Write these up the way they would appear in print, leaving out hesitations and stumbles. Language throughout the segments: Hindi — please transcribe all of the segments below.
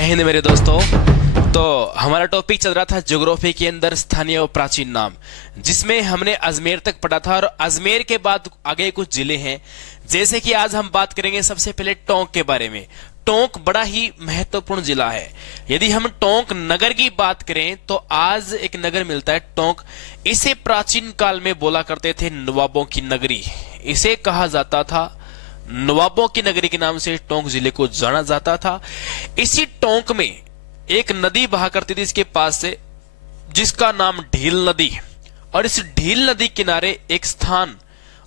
हिंद मेरे दोस्तों। तो हमारा टॉपिक चल रहा था ज्योग्राफी के अंदर स्थानीय और प्राचीन नाम, जिसमें हमने अजमेर तक पढ़ा था और अजमेर के बाद आगे कुछ जिले हैं। जैसे कि आज हम बात करेंगे सबसे पहले टोंक के बारे में। टोंक बड़ा ही महत्वपूर्ण जिला है। यदि हम टोंक नगर की बात करें तो आज एक नगर मिलता है टोंक। इसे प्राचीन काल में बोला करते थे नवाबों की नगरी। इसे कहा जाता था नवाबों की नगरी के नाम से टोंक जिले को जाना जाता था। इसी टोंक में एक नदी बहा करती थी इसके पास से, जिसका नाम ढील नदी। और इस ढील नदी किनारे एक स्थान,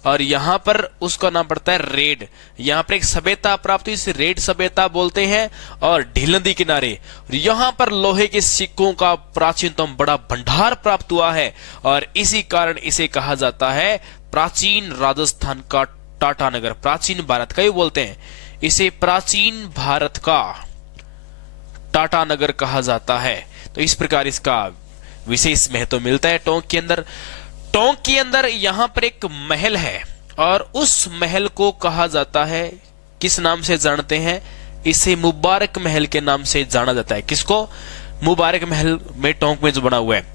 और यहां पर उसका नाम पड़ता है रेड। यहां पर एक सभ्यता प्राप्त हुई, इसे रेड सभ्यता बोलते हैं। और ढील नदी किनारे यहां पर लोहे के सिक्कों का प्राचीनतम बड़ा भंडार प्राप्त हुआ है, और इसी कारण इसे कहा जाता है प्राचीन राजस्थान का टाटानगर। प्राचीन भारत का ही बोलते हैं इसे, प्राचीन भारत का टाटानगर कहा जाता है। तो इस प्रकार इसका विशेष महत्व मिलता है टोंक के अंदर। टोंक के अंदर यहां पर एक महल है, और उस महल को कहा जाता है, किस नाम से जानते हैं? इसे मुबारक महल के नाम से जाना जाता है। किसको? मुबारक महल में टोंक में जो बना हुआ है,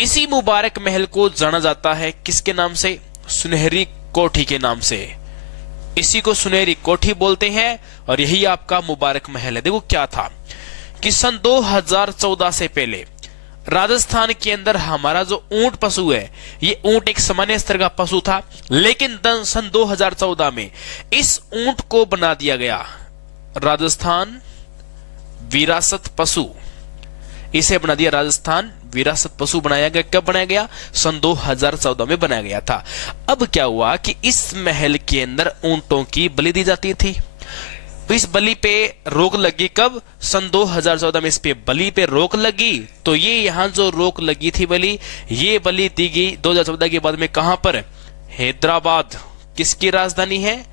इसी मुबारक महल को जाना जाता है किसके नाम से? सुनहरी कोठी के नाम से। इसी को सुनहरी कोठी बोलते हैं, और यही आपका मुबारक महल है। देखो क्या था कि सन 2014 से पहले राजस्थान के अंदर हमारा जो ऊंट पशु है, ये ऊंट एक सामान्य स्तर का पशु था, लेकिन सन 2014 में इस ऊंट को बना दिया गया राजस्थान विरासत पशु। इसे बना दिया राजस्थान विरासत पशु बनाया गया। कब बनाया गया? सन 2014 में बनाया गया था। अब क्या हुआ कि इस महल के अंदर ऊंटों की बलि दी जाती थी। तो इस बलि पे रोक लगी। कब? सन 2014 में इस पे बलि पे रोक लगी। तो ये यहां जो रोक लगी थी बलि, ये बलि दी गई 2014 के बाद में। कहां पर? हैदराबाद। किसकी राजधानी है?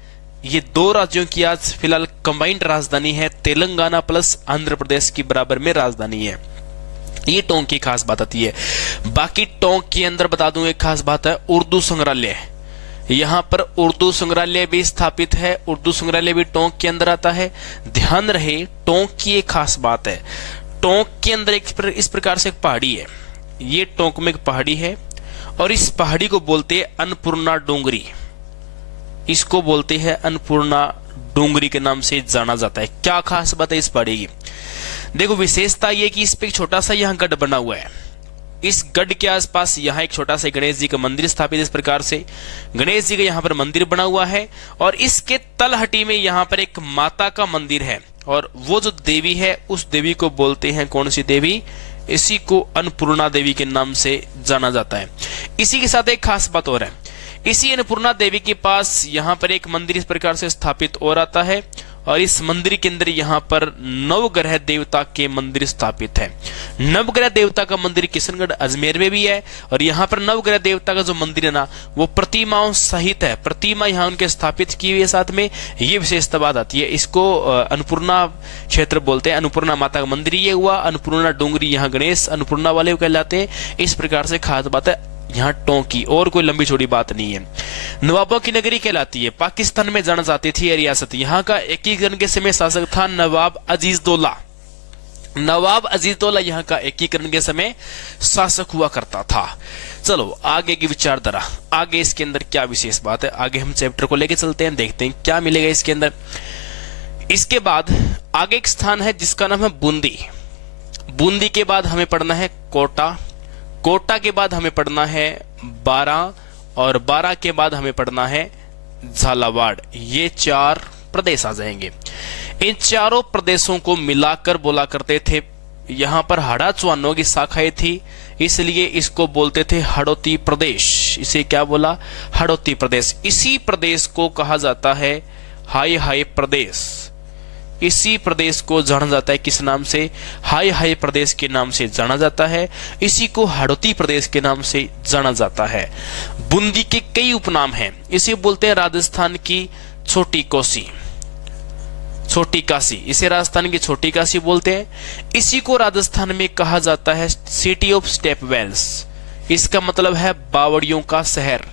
ये दो राज्यों की आज फिलहाल कंबाइंड राजधानी है। तेलंगाना प्लस आंध्र प्रदेश की बराबर में राजधानी है। ये टोंक की खास बात आती है। बाकी टोंक के अंदर बता दूं एक खास बात है, उर्दू संग्रहालय। यहां पर उर्दू संग्रहालय भी स्थापित है। उर्दू संग्रहालय भी टोंक के अंदर आता है। ध्यान रहे, टोंक की एक खास बात है, टोंक के अंदर इस प्रकार से एक पहाड़ी है। ये टोंक में एक पहाड़ी है, और इस पहाड़ी को बोलते हैं अन्नपूर्णा डोंगरी। इसको बोलते हैं अन्नपूर्णा डोंगरी के नाम से जाना जाता है। क्या खास बात है इस पहाड़ी की? देखो, विशेषता ये कि इस पे एक छोटा सा यहाँ गढ़ बना हुआ है। इस गढ़ के आसपास यहाँ एक छोटा सा गणेश जी का मंदिर स्थापित। इस प्रकार से गणेश जी का यहाँ पर मंदिर बना हुआ है, और इसके तलहटी में यहाँ पर एक माता का मंदिर है, और वो जो देवी है उस देवी को बोलते हैं, कौन सी देवी? इसी को अन्नपूर्णा देवी के नाम से जाना जाता है। इसी के साथ एक खास बात और है, इसी अन्नपूर्णा देवी के पास यहाँ पर एक मंदिर इस प्रकार से स्थापित और आता है, और इस मंदिर के अंदर यहाँ पर नवग्रह देवता के मंदिर स्थापित है। नवग्रह देवता का मंदिर किशनगढ़ अजमेर में भी है, और यहाँ पर नवग्रह देवता का जो मंदिर है ना, वो प्रतिमाओं सहित है। प्रतिमा यहाँ उनके स्थापित की हुई है। साथ में ये विशेषता बात आती है, इसको अन्नपूर्णा क्षेत्र बोलते हैं। अन्नपूर्णा माता का मंदिर ये हुआ। अन्नपूर्णा डोंगरी, यहाँ गणेश अन्नपूर्णा वाले कहलाते हैं। इस प्रकार से खास बात है यहाँ टोंक की, और कोई लंबी छोटी बात नहीं है। नवाबों की नगरी कहलाती है। पाकिस्तान में जाना जाती थी रियासत। यहाँ का एकीकरण के समय शासक था नवाब अजीजदौला। नवाब अजीजदौला यहाँ का एकीकरण के समय शासक हुआ करता था। चलो आगे की विचारधारा, आगे इसके अंदर क्या विशेष बात है, आगे हम चैप्टर को लेके चलते हैं, देखते हैं क्या मिलेगा इसके अंदर। इसके बाद आगे एक स्थान है जिसका नाम है बूंदी। बूंदी के बाद हमें पढ़ना है कोटा। कोटा के बाद हमें पढ़ना है बारां, और बारां के बाद हमें पढ़ना है झालावाड़। ये चार प्रदेश आ जाएंगे। इन चारों प्रदेशों को मिलाकर बोला करते थे, यहां पर हाड़ा चौहानों की शाखाएं थी, इसलिए इसको बोलते थे हड़ौती प्रदेश। इसे क्या बोला? हड़ौती प्रदेश। इसी प्रदेश को कहा जाता है हाय हाय प्रदेश। इसी प्रदेश को जाना जाता है किस नाम से? हाय हाय प्रदेश के नाम से जाना जाता है। इसी को हाड़ौती प्रदेश के नाम से जाना जाता है। बूंदी के कई उपनाम हैं। इसे बोलते हैं राजस्थान की छोटी कोसी, छोटी काशी। इसे राजस्थान की छोटी काशी बोलते हैं। इसी को राजस्थान में कहा जाता है सिटी ऑफ स्टेप वेल्स। इसका मतलब है बावड़ियों का शहर।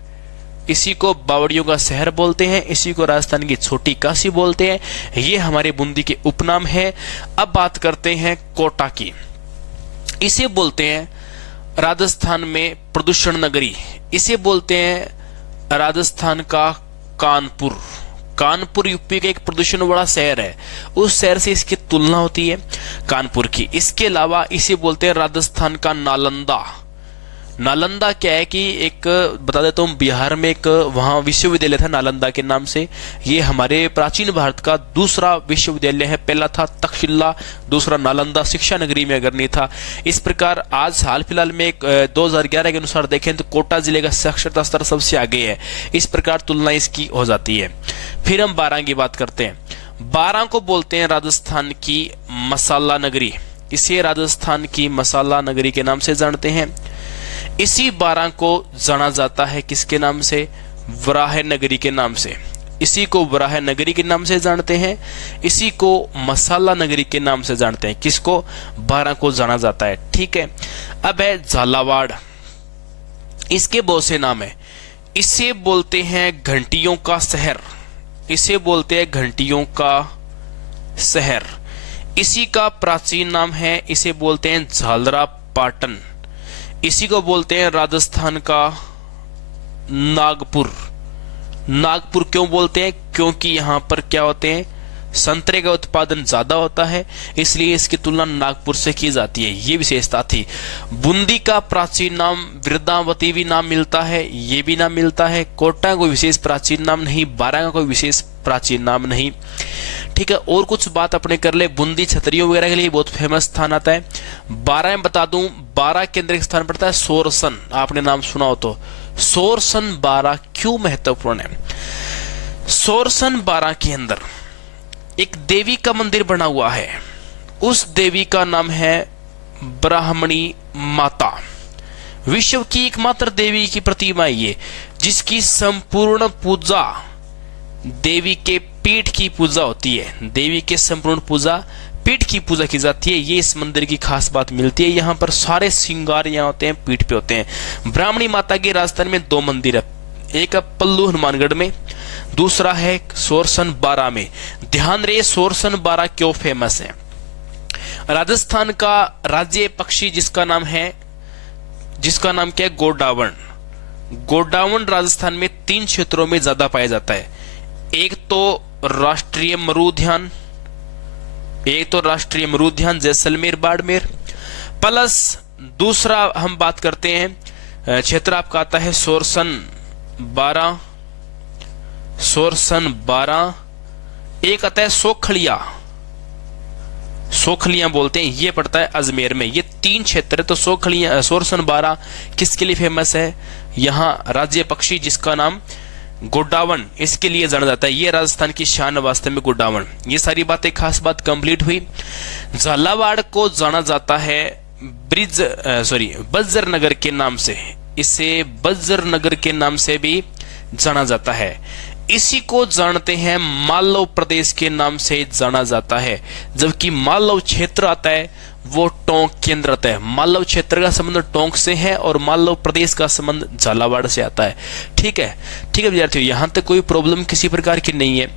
इसी को बावड़ियों का शहर बोलते हैं, इसी को राजस्थान की छोटी काशी बोलते हैं। ये हमारे बूंदी के उपनाम है। अब बात करते हैं कोटा की। इसे बोलते हैं राजस्थान में प्रदूषण नगरी, इसे बोलते हैं राजस्थान का कानपुर। कानपुर यूपी का एक प्रदूषण वाला शहर है, उस शहर से इसकी तुलना होती है कानपुर की। इसके अलावा इसे बोलते हैं राजस्थान का नालंदा। नालंदा क्या है कि एक बता देता हूँ, बिहार में एक वहां विश्वविद्यालय था नालंदा के नाम से। ये हमारे प्राचीन भारत का दूसरा विश्वविद्यालय है। पहला था तक्षशिला, दूसरा नालंदा शिक्षा नगरी में अगर नहीं था। इस प्रकार आज हाल फिलहाल में एक 2011 के अनुसार देखें तो कोटा जिले का साक्षरता स्तर सबसे आगे है। इस प्रकार तुलना इसकी हो जाती है। फिर हम बारां की बात करते हैं। बारां को बोलते हैं राजस्थान की मसाला नगरी, इसे राजस्थान की मसाला नगरी के नाम से जानते हैं। इसी बारां को जाना जाता है किसके नाम से? वराह नगरी के नाम से। इसी को वराह नगरी के नाम से जानते हैं, इसी को मसाला नगरी के नाम से जानते हैं। किसको? बारां को जाना जाता है। ठीक है। अब है झालावाड़, इसके बहुत से नाम है। इसे बोलते हैं घंटियों का शहर, इसे बोलते हैं घंटियों का शहर। इसी का प्राचीन नाम है, इसे बोलते हैं झालरा पाटन। इसी को बोलते हैं राजस्थान का नागपुर। नागपुर क्यों बोलते हैं? क्योंकि यहां पर क्या होते हैं? संतरे का उत्पादन ज्यादा होता है, इसलिए इसकी तुलना नागपुर से की जाती है। ये विशेषता थी। बूंदी का प्राचीन नाम वृंदावती भी नाम मिलता है, ये भी नाम मिलता है। कोटा कोई विशेष प्राचीन नाम नहीं, बारां का कोई विशेष प्राचीन नाम नहीं। ठीक है। और कुछ बात अपने कर ले। बूंदी छतरियों वगैरह के लिए बहुत फेमस स्थान आता है। बारां में बता दूं, बारां के अंदर एक स्थान पड़ता है सोरसन, आपने नाम सुना हो तो। सोरसन बारां क्यों महत्वपूर्ण है? सोरसन बारां के अंदर एक देवी का मंदिर बना हुआ है, उस देवी का नाम है ब्राह्मणी माता। विश्व की एकमात्र देवी की प्रतिमा है ये, जिसकी संपूर्ण पूजा देवी के पीठ की पूजा होती है। देवी के संपूर्ण पूजा पीठ की पूजा की जाती है। ये इस मंदिर की खास बात मिलती है। यहाँ पर सारे श्रृंगार यहाँ होते हैं, पीठ पे होते हैं। ब्राह्मणी माता के राजस्थान में 2 मंदिर है, एक है पल्लू हनुमानगढ़ में, दूसरा है सोरसन बारां में। ध्यान रहे सोरसन बारां क्यों फेमस है। राजस्थान का राज्य पक्षी जिसका नाम क्या है? गोडावण। गोडावण राजस्थान में 3 क्षेत्रों में ज्यादा पाया जाता है। एक तो राष्ट्रीय मरुध्यान जैसलमेर बाड़मेर, प्लस दूसरा हम बात करते हैं क्षेत्र आपका आता है सोरसन बारां, एक आता है सोखलियां बोलते हैं, ये पड़ता है अजमेर में। ये 3 क्षेत्र है। तो सोरसन बारां किसके लिए फेमस है? यहाँ राज्य पक्षी जिसका नाम गोडावण, इसके लिए जाना जाता है। ये राजस्थान की शान वास्तव में गोडावण। ये सारी बातें, खास बात कंप्लीट हुई। झालावाड़ को जाना जाता है बज्र नगर के नाम से, इसे बज्र नगर के नाम से भी जाना जाता है। इसी को जानते हैं मालव प्रदेश के नाम से जाना जाता है, जबकि मालव क्षेत्र आता है वो टोंक के अंदर आता है। मालव क्षेत्र का संबंध टोंक से है और मालव प्रदेश का संबंध झालावाड़ से आता है। ठीक है विद्यार्थियों, यहां तक कोई प्रॉब्लम किसी प्रकार की नहीं है।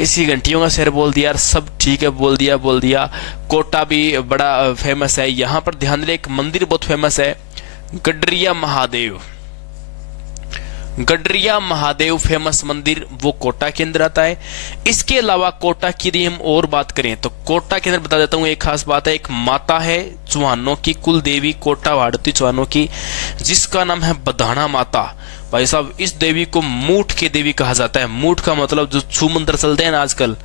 इसी घंटियों का शहर बोल दिया, सब ठीक है, बोल दिया। कोटा भी बड़ा फेमस है। यहां पर ध्यान दें, एक मंदिर बहुत फेमस है, गडरिया महादेव फेमस मंदिर, वो कोटा के अंदर आता है। इसके अलावा कोटा की यदि हम और बात करें तो कोटा के अंदर बता देता हूं एक खास बात है। एक माता है चौहानों की कुल देवी, कोटा वाड़ती चौहानों की, जिसका नाम है बधाना माता। भाई साहब, इस देवी को मूठ की देवी कहा जाता है। मूठ का मतलब जो छू मंत्र चलते हैं ना आजकल,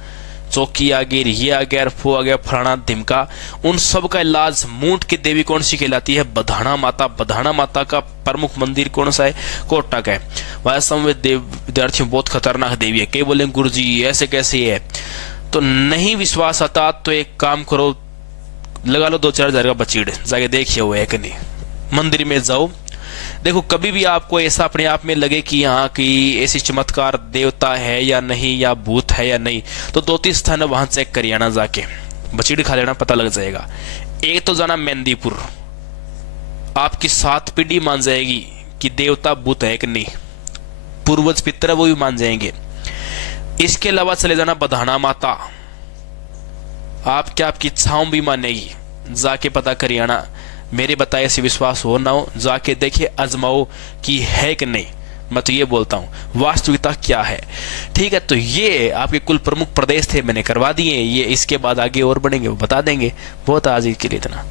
चौकी आ गई, ये आ गया, फो आ गया, फलाना धिमका, उन सब का इलाज मूठ की देवी कौन सी कहलाती है? बधाना माता। बधाना माता का प्रमुख मंदिर कौन सा है? कोटा का है। वास्तव में विद्यार्थियों बहुत खतरनाक देवी है। कई बोले गुरुजी ऐसे कैसे है, तो नहीं विश्वास आता तो एक काम करो, लगा लो 2-4 हजार का बचीड़, जाके देखिए वो है कि नहीं। मंदिर में जाओ, देखो कभी भी आपको ऐसा अपने आप में लगे कि यहाँ की ऐसी चमत्कार देवता है या नहीं, या भूत है या नहीं, तो 2-3 स्थान वहां चेक करिए ना, जाके बचीड़ खा लेना, पता लग जाएगा। एक तो जाना मेहंदीपुर, आपकी 7 पीढ़ी मान जाएगी कि देवता भूत है कि नहीं। पूर्वज पितर वो भी मान जाएंगे। इसके अलावा चले जाना बधाना माता, आप क्या आपकी इच्छाओं भी मानेगी, जाके पता करिए आना। मेरे बताए से विश्वास हो ना हो, जाके देखिए आजमाओ कि है कि नहीं। मैं तो ये बोलता हूं वास्तविकता क्या है। ठीक है, तो ये आपके कुल प्रमुख प्रदेश थे, मैंने करवा दिए। ये इसके बाद आगे और बढ़ेंगे वो बता देंगे। बहुत आज के लिए इतना।